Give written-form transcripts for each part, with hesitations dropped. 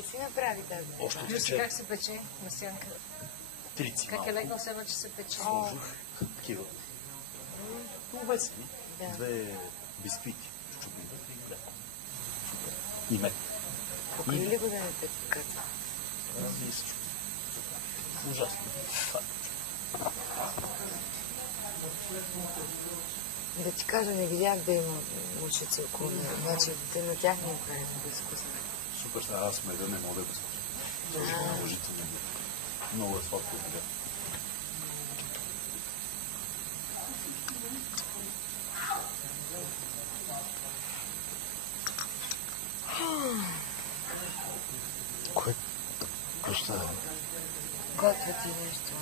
ли си направи тази? Още Виж как се пече на сянка. трици Как малко. е легнал себе, че се пече. Сложих такива. Половецки. Да. Две бисквити. Чубливе и мляко. И мед. Покри ли го да не те ката? Различно. Ужасно. Да ти кажа, не видях да има мушици около него. Значи те на тях не им харесва безвкусно. Супер, сега аз меда не мога да го скуша. Сложих на лъжите на мед. Много е сладко меда. Кое ще е? Готва ти нещо.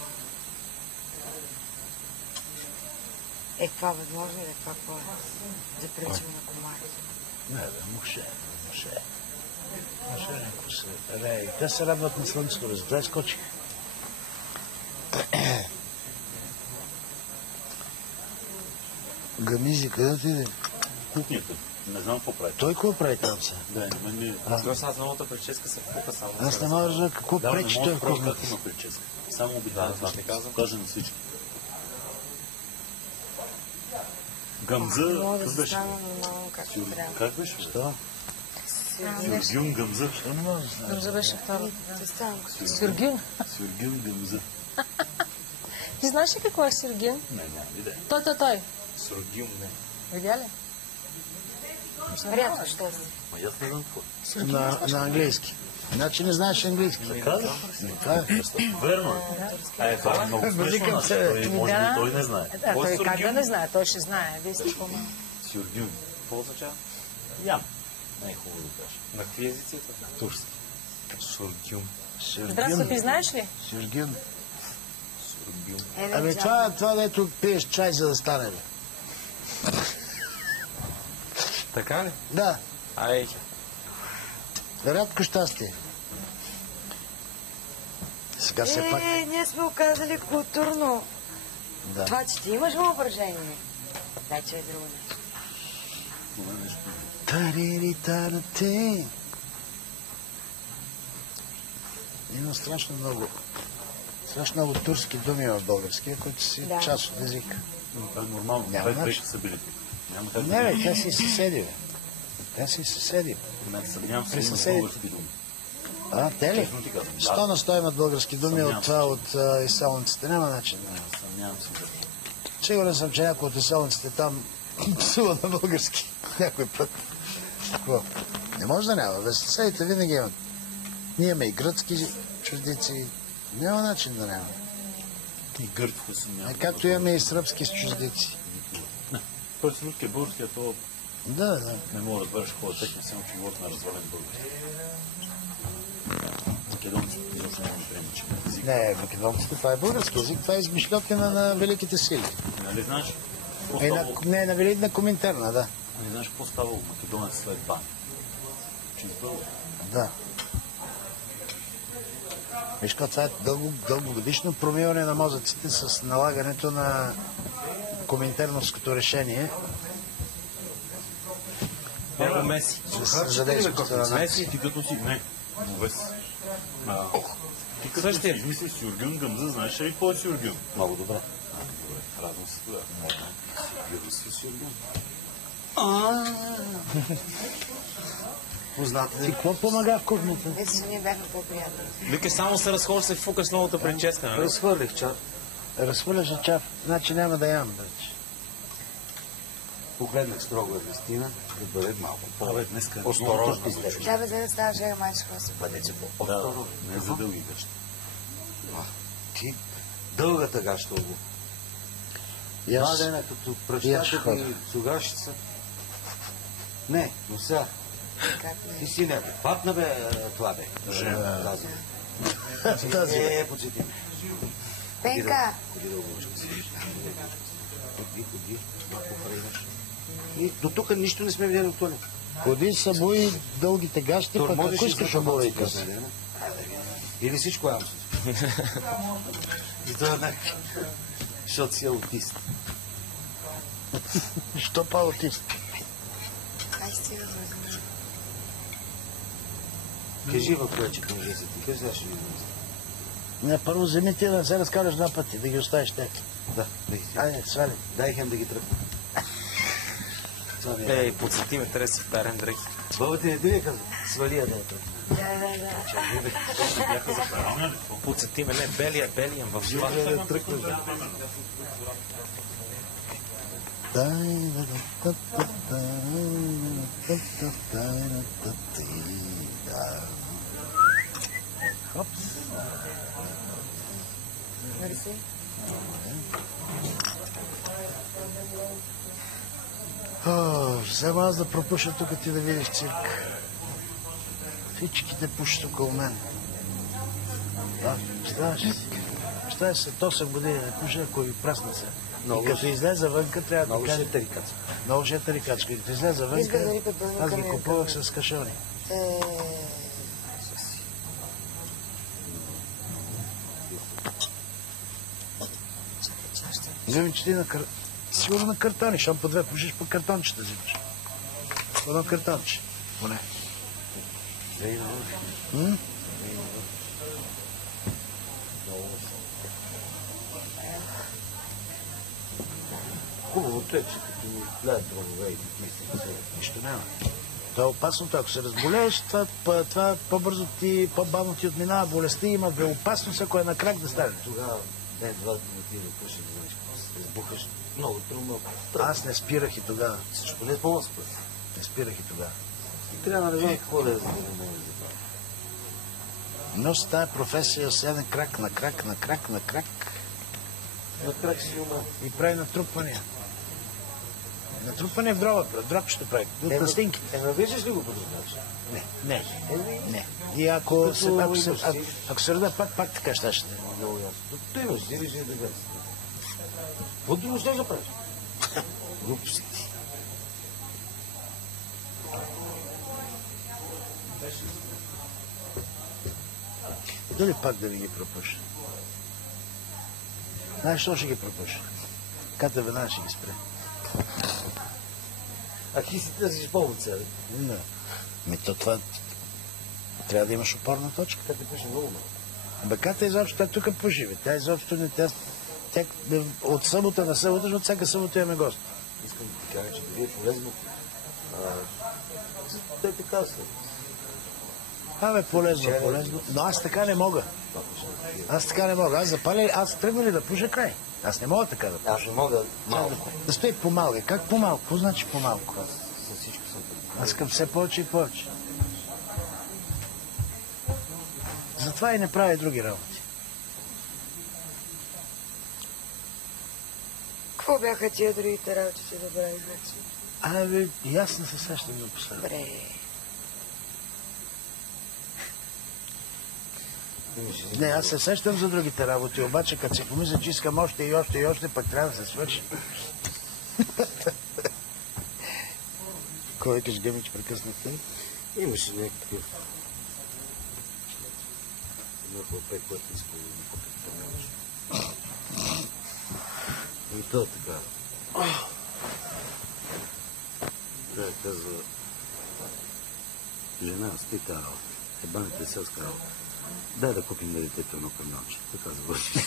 Това възможно ли е? Това какво е? Да пречим на комарите. Не, може. Може някакво се... Те се радват на слънцето, разбира, скочих. Гамизи, къде отиде? Кухнята. Не знам какво прави. Той какво прави там се? Да, на мен ми... Аз новата прическа се фука само. Аз не мога да разбера какво Да, не пречи мога той да в правя кухнята. как има прическа. Само обикновено това ти казвам. Кажа на всички. Гъмза, Не мога да как се беше? стана нормално както трябва. Как беше? Що? Сюргюн гъмза. Що не мога да знаеш? Гъмза беше второто. Да ставам като Сюргюн. Сюргюн гъмза. Ти знаеш ли какво е сюргюн? Не, нямам идея. Той. Сургюм, не. Видя ли? Рядко ще си. Ма аз не знам какво. На английски. Значи не знаеш английски. Така ли? Това е. Верно е. Това е много смешно. Викам се. Той, може би той не знае. Той как да не знае? Той ще знае. Вие сте по-малко. Сюргюн. Какво означава? Ям. Не е хубаво да кажа. На какви езици е това? Турски. Сургюм. Здравствуй, ти знаеш ли? Сюргюн. Сургюм. Абе, това дето пиеш чай, за да стане, бе. Така ли? Да, Ай, рядко щастие. Сега се пак... Ние сме оказали културно. Да. Това, че ти имаш въображение. Дай, че е друго нещо. Това е нещо. Тари-ри-тара-ти. Има страшно много турски думи в българския, които си Да. част от езика. Но това е нормално. Няма 5 начин. века са били тук. Няма как Не, бе, те си съседи, бе. Те си съседи. Не, съмнявам се, При има съседите. български думи. А, те ли? Честно ти казвам. 100 на 100 имат български думи Съмнявам от това, от изселниците. Няма начин. Съмнявам се. Сигурен съм, че някой от изселниците там псува на български някой път. Какво? Не може да няма. Бе, съседите винаги имат. Ние имаме и гръцки чуждици. Няма начин да няма. И гъртко съм няма. Както имаме и сръбски с чуждици. Той с руски, български, а то Да. не мога да разбереш какво е техния, само че говорят на развален български. Македонците изобщо не приема, че е език. Не, македонците, това е български език. Това е измишлетина на великите сили. Нали знаеш? Какво Е, става? не, на Коминтерна, да. Не знаеш какво става в Македонец след баня? Чизбъргър. Да. Виж какво, това е дългогодишно промиване на мозъците с налагането на коминтерновското решение Много меси. за действието на нация. Меси, ти като си... Не, новес. Ти като си измислиш Сюргюн Гъмза, знаеш ли какво е Сюргюн? Много добре. Добре, радвам се тогава. Сюргюн си Сюргюн. Познате. Ти какво помага в кухнята? Мисля, че ние бяхме по-приятни. Викаш, само се разхожда, се фука с новата прическа, нали? Разхвърлих чав. Разхвърляш чав, значи няма да ям вече. Погледнах строго Евестина, да бъде малко Днеска по-осторожна с теб. Да, бе, за да става жена майчка си. Бъдете Да, по-осторожна. не за дълги гъщи. Ти дългата гаща го. И Два аз дена като И аз пръщата ще и ходя. цугащица. Не, но сега. Как не? Ти си някой. Патна бе, това бе. Тази. тази. Подсети ме. Пенка! Ходи да обложка си. Ходи, малко храниш. И до тук нищо не сме видели от туалет. Ходи, събуй дългите гащи, пък ако искаш обувай къса. Или всичко ям с. И това е защото си аутист. Що па аутист? Ай, стига, възможно. Кажи във вече към жезите. Кажи сега ще ви измисля. Не, първо вземи ти да не се разкараш два пъти, да ги оставиш те. Да, дай. Айде, свали. Дай хем да ги тръпна. Ей, подсети ме, трябва да си втарям дрехи. Баба ти не ти ли казва? Свали я да я тръпна. Бяха за пералня ли? Подсети ме, не, белия в това. Мерси. Взема аз да пропуша тук ти да видиш цирк. Всичките пушат около мен. Да, представяш си. Представяш се, 8 години не пуша, ако ви прасна се. И като излезе вънка, трябва да Много кажа... ще е тарикаци. Много ще е тарикачка. И като излезе вънка, Искам да рипат бъдна аз ги камионка. купувах с кашони. Вземи, че ти сигурно на картони, щом по две пушиш, по картончета взимаш. По едно картонче. Поне. Хубавото е, че като ми гледат дробове и мисли, Нищо няма. Това е опасното. Ако се разболееш, това по-бързо ти, по-бавно ти отминава болестта и има опасност, ако е на крак да стане. тогава ден-два да да пуши, да знаеш какво се избухаш. Много трудно. Аз не спирах и тогава. Всичко не е по-мозък. Не спирах и тогава. И трябва да не знам какво да е, за да не може да прави. Но с тази професия седен крак на крак, на крак, на крак На крак си ума. и прави натрупвания. Натрупване в дроб ще прави. Пластинки. Виждаш ли го по друг начин? Не. И ако се рода пак така ще ще. Много ясно. Той имаш, взириш и да гледаш. Какво друго ще да правиш? Глупости. Дали пак да ви ги пропуша? Знаеш, що ще ги пропуша? Ката веднага ще ги спре. А ти си търсиш повод сега. Не. То това... Трябва да имаш опорна точка. Тя те пише много малко. Ката изобщо, тя тук пуши, бе. Тя изобщо не... Тя от събота на събота, защото всяка събота имаме гост. Искам да ти кажа, че да ви е полезно. Те така са. Полезно. Но аз така не мога. Аз тръгна ли да пуша край? Аз не мога така да пуша. Аз не мога малко. Да стои по-малко. Как по-малко? Какво значи по-малко? За всичко съм така. Аз искам все повече и повече. Затова и не правя други работи. Какво бяха тия другите работи, че да правиш вече? И аз не се сещам за последно. Добре. Не, аз се сещам за другите работи, обаче като си помисля, че искам още и още и още, пък трябва да се свърши. Кой викаш, Гъмич, прекъснахте ли? Имаше някакъв... Някакъв пек, който иска да ги купи по нещо. И то така. Той казва... Жена, сти тази работа. Ебаните селска работа. Дай да купим на детето едно камионче. Така завърши.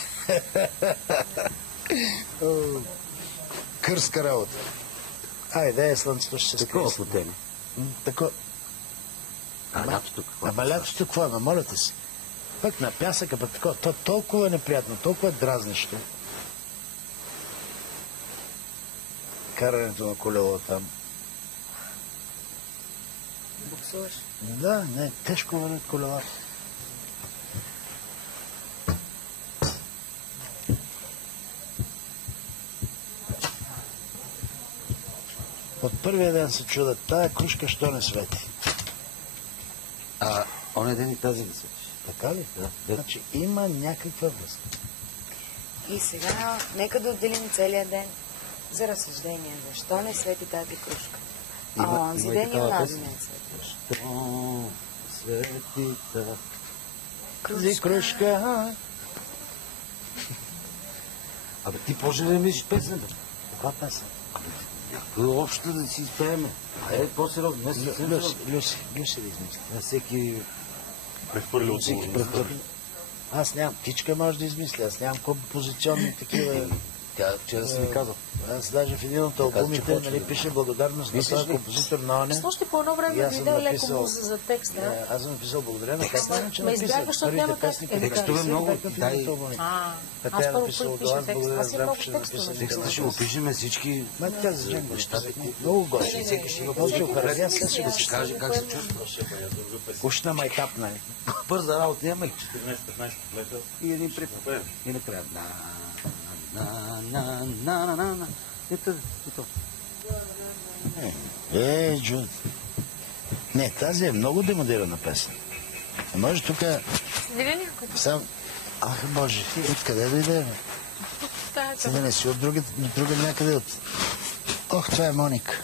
Кърска работа. Айде, слънцето ще се Такова скрие. платене. Тако. А лятото какво? Ама лятото какво? Ама моля те си. Пък на пясъка, пък такова. То толкова неприятно, толкова дразнещо. Карането на колело там. Буксуваш? Да, не, тежко вървят колела. От първия ден се чудят, тая кружка що не свети. Оня ден и тази да светиш. Така ли? Да. Значи има някаква връзка. И сега нека да отделим целият ден за разсъждение. Защо не свети тази кружка? Онзи има и ден и такава онази песен. ден светиш. О, свети та. Тази кружка. Абе ти може да мислиш песента? Каква песен? Общо да си изпееме. По-сериозно. Люси да измисли. На всеки прехвърля от Всеки прехвърля. Аз нямам, птичка може да измисля, аз нямам композиционни такива. Тя вчера си ми казал. Аз даже в един от албумите нали, пише благодарност на този композитор на Оне. Слушайте, по едно И време аз съм дойде леко написал- муза за текста. Аз съм написал благодаря на Катя, че Ма написа избягаш, защото няма първите текст. песни, които Текстове написа, много, бяха в дай. един албум. А, Тя аз е първо написала пиша аз текст. благодаря Аз за имам много Здравко, че текстове. написа Текста ще го пишеме всички. Ма тя за Дженго Нещата, много гости. Всеки ще го Този охраня, сега ще го ще каже как се чувства. Ушна майтап, нали? Бърза работа няма и 14-15 куплета. и един припев. И накрая. На. И тъй. Джуд. Не, тази е много демодирана песен. Не може тук Види ли някой? сам... Ах, Боже, откъде дойде, бе? Ти да не си от друга някъде от... Ох, това е Моника.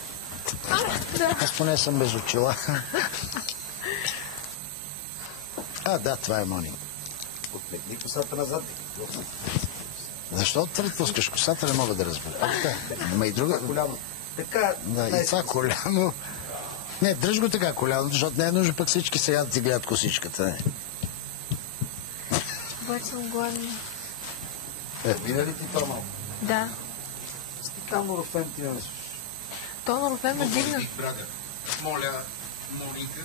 Аз поне съм без очила. Да, това е Моника. Отметни косата назад. Защо пускаш косата, не мога да разбера. Ма и друга... Голямо. Така. Да, и това коляно... Не, дръж го така коляно, защото не е нужно пък всички сега да ти гледат косичката. Не. Обаче съм гладна. Вина ли ти това малко? Да. Специално Руфен ти не слушаш. То на Руфен ме дигна. Брадър, моля Моника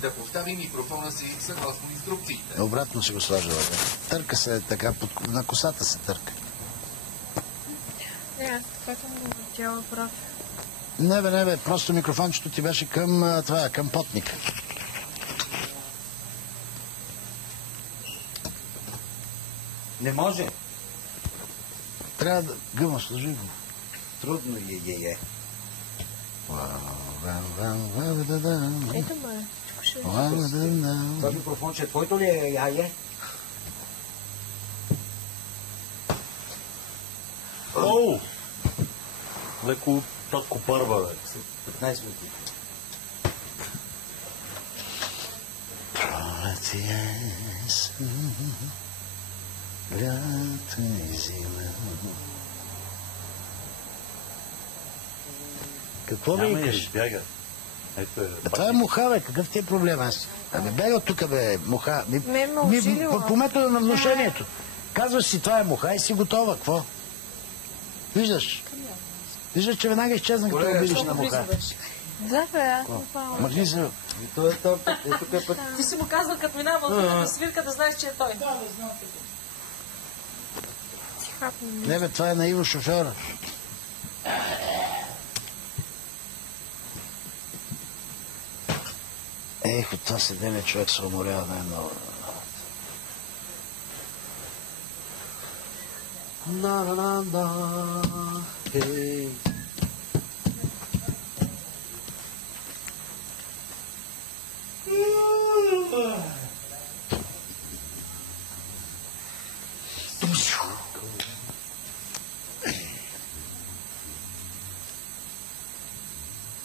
да постави микрофона си съгласно инструкциите. Обратно си го сложила. Да. Търка се така, на косата се търка. Не, така съм го видяла прав. Не бе, просто микрофончето ти беше към това, към потника. Не може. Трябва да... Гъма, сложи го. Трудно е. Ето ме. Това микрофонче е твоето ли е? Оу! Леко татко парва, бе. 15 минути. Пролет и есен, лято и зима. Какво Няма викаш? я избяга. Ето е. Това е муха, бе. Какъв ти е проблем аз? Бега от тук, бе, муха. Ме усилила. По метода на внушението. Казваш си, това е муха и си готова. Какво? Виждаш? Виждаш, че веднага изчезна, като обидиш на муха. Да, бе, аз Махни се. И той е този път. Тук е път. Ти си му казал, като минава от другата свирка, да знаеш, че е той. си хапна. Не, бе, това е на Иво шофьора. Ех, от това седене човек се уморява най-много. Ей.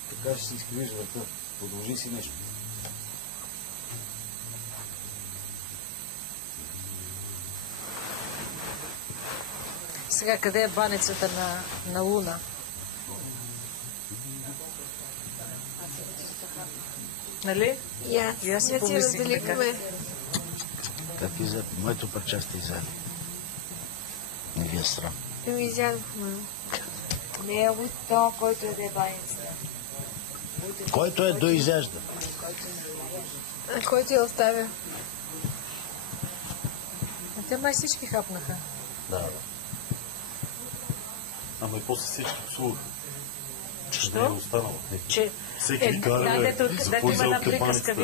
Така ще си изкривиш врата. Продължи си нещо. Сега, къде е баницата на Луна? Нали? И аз си не си помислих разделихме. Как изяд? Моето парче сте изяли. Не ви е срам. И ми изядохме. Не е от то, който е баницата. Който е доизяжда. А който я оставя? А те май всички хапнаха. Да. Ама и после всички псуваха. Че Що? не е останало. Че... Всеки ви кара, да, бе, дето има една запозел приказка. кабаницата.